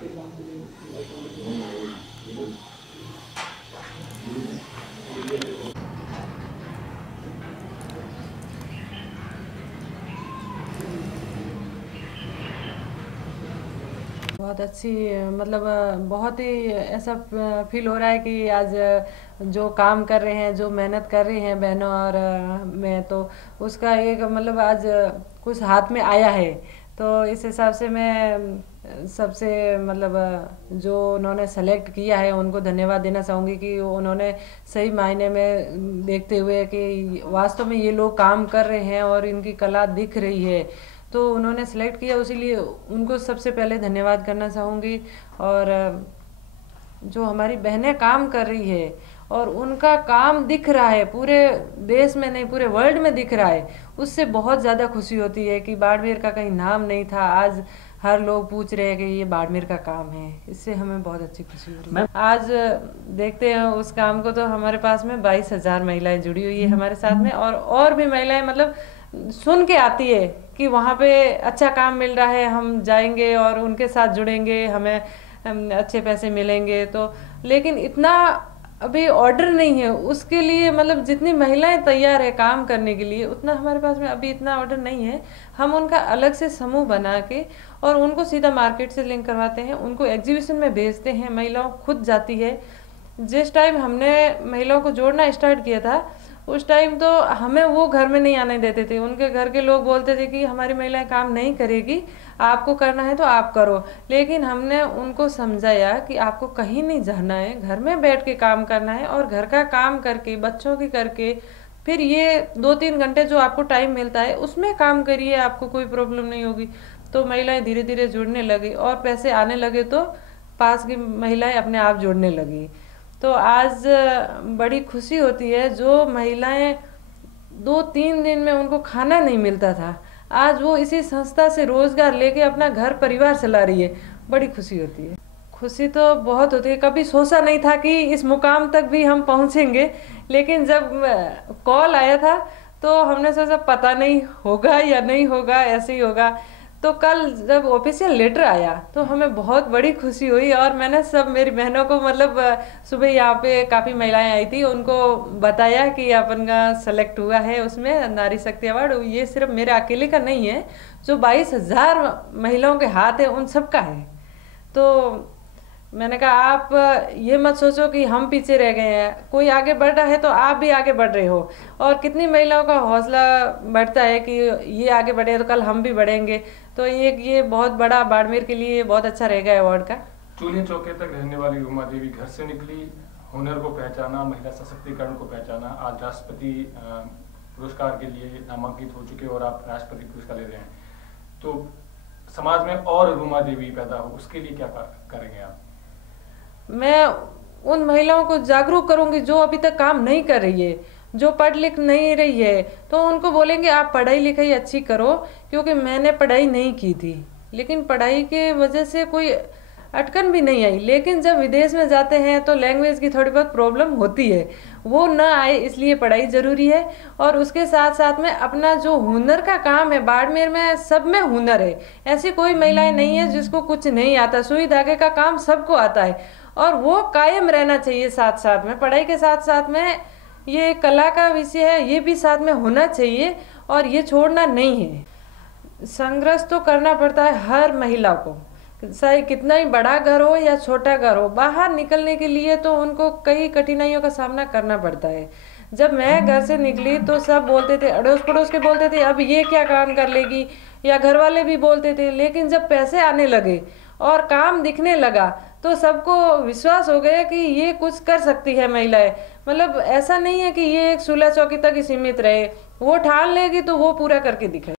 बहुत अच्छी, मतलब बहुत ही ऐसा फील हो रहा है कि आज जो काम कर रहे हैं, जो मेहनत कर रही हैं बहनों और मैं, तो उसका एक मतलब आज कुछ हाथ में आया है। तो इस हिसाब से मैं सबसे मतलब जो उन्होंने सेलेक्ट किया है उनको धन्यवाद देना चाहूँगी कि उन्होंने सही मायने में देखते हुए कि वास्तव में ये लोग काम कर रहे हैं और इनकी कला दिख रही है, तो उन्होंने सेलेक्ट किया, इसीलिए उनको सबसे पहले धन्यवाद करना चाहूँगी। और जो हमारी बहनें काम कर रही है और उनका काम दिख रहा है, पूरे देश में नहीं पूरे वर्ल्ड में दिख रहा है, उससे बहुत ज़्यादा खुशी होती है कि बाड़मेर का कहीं नाम नहीं था, आज हर लोग पूछ रहे हैं कि ये बाड़मेर का काम है। इससे हमें बहुत अच्छी खुशी हो रही है। आज देखते हैं उस काम को, तो हमारे पास में 22,000 महिलाएं जुड़ी हुई है हमारे साथ में, और भी महिलाएं मतलब सुन के आती है कि वहाँ पे अच्छा काम मिल रहा है, हम जाएंगे और उनके साथ जुड़ेंगे, हमें अच्छे पैसे मिलेंगे। तो लेकिन इतना अभी ऑर्डर नहीं है उसके लिए, मतलब जितनी महिलाएं तैयार है काम करने के लिए उतना हमारे पास में अभी इतना ऑर्डर नहीं है। हम उनका अलग से समूह बना के और उनको सीधा मार्केट से लिंक करवाते हैं, उनको एग्जीबिशन में भेजते हैं, महिलाओं खुद जाती है। जिस टाइम हमने महिलाओं को जोड़ना स्टार्ट किया था उस टाइम तो हमें वो घर में नहीं आने देते थे, उनके घर के लोग बोलते थे कि हमारी महिलाएं काम नहीं करेगी, आपको करना है तो आप करो। लेकिन हमने उनको समझाया कि आपको कहीं नहीं जाना है, घर में बैठ के काम करना है और घर का काम करके बच्चों की करके फिर ये 2-3 घंटे जो आपको टाइम मिलता है उसमें काम करिए, आपको कोई प्रॉब्लम नहीं होगी। तो महिलाएं धीरे धीरे जुड़ने लगी और पैसे आने लगे तो पास की महिलाएं अपने आप जुड़ने लगी। तो आज बड़ी खुशी होती है, जो महिलाएं 2-3 दिन में उनको खाना नहीं मिलता था, आज वो इसी संस्था से रोजगार लेके अपना घर परिवार चला रही है, बड़ी खुशी होती है। खुशी तो बहुत होती है, कभी सोचा नहीं था कि इस मुकाम तक भी हम पहुंचेंगे, लेकिन जब कॉल आया था तो हमने सोचा पता नहीं होगा या नहीं होगा, ऐसे ही होगा। तो कल जब ऑफिशियल लेटर आया तो हमें बहुत बड़ी खुशी हुई और मैंने सब मेरी बहनों को मतलब सुबह यहाँ पे काफ़ी महिलाएं आई थी, उनको बताया कि अपन का सेलेक्ट हुआ है उसमें नारी शक्ति अवार्ड। ये सिर्फ मेरे अकेले का नहीं है, जो 22,000 महिलाओं के हाथ है उन सबका है। तो मैंने कहा आप ये मत सोचो कि हम पीछे रह गए हैं, कोई आगे बढ़ रहा है तो आप भी आगे बढ़ रहे हो। और कितनी महिलाओं का हौसला बढ़ता है कि ये आगे बढ़े तो कल हम भी बढ़ेंगे। तो ये बहुत बड़ा बाड़मेर के लिए बहुत अच्छा रहेगा अवार्ड का। चूल्हे चौके तक रहने वाली रूमा देवी घर से निकली, हुनर को पहचाना, महिला सशक्तिकरण को पहचाना, आज राष्ट्रपति पुरस्कार के लिए नामांकित हो चुके और आप राष्ट्रपति पुरस्कार ले रहे हैं। तो समाज में और रूमा देवी पैदा हो, उसके लिए क्या करेंगे आप? मैं उन महिलाओं को जागरूक करूंगी जो अभी तक काम नहीं कर रही है, जो पढ़ लिख नहीं रही है, तो उनको बोलेंगे आप पढ़ाई लिखाई अच्छी करो, क्योंकि मैंने पढ़ाई नहीं की थी लेकिन पढ़ाई के वजह से कोई अटकन भी नहीं आई। लेकिन जब विदेश में जाते हैं तो लैंग्वेज की थोड़ी बहुत प्रॉब्लम होती है, वो ना आए इसलिए पढ़ाई ज़रूरी है। और उसके साथ साथ में अपना जो हुनर का काम है, बाड़मेर में सब में हुनर है, ऐसी कोई महिलाएं नहीं है जिसको कुछ नहीं आता, सुई धागे का काम सबको आता है और वो कायम रहना चाहिए। साथ साथ में पढ़ाई के साथ साथ में ये कला का विषय है, ये भी साथ में होना चाहिए और ये छोड़ना नहीं है। संघर्ष तो करना पड़ता है हर महिला को, चाहे कितना ही बड़ा घर हो या छोटा घर हो, बाहर निकलने के लिए तो उनको कई कठिनाइयों का सामना करना पड़ता है। जब मैं घर से निकली तो सब बोलते थे, अड़ोस पड़ोस के बोलते थे अब ये क्या काम कर लेगी, या घर वाले भी बोलते थे। लेकिन जब पैसे आने लगे और काम दिखने लगा तो सबको विश्वास हो गया कि ये कुछ कर सकती है महिलाएं। मतलब ऐसा नहीं है कि ये एक चूल्हा चौकी तक ही सीमित रहे, वो ठान लेगी तो वो पूरा करके दिखाए।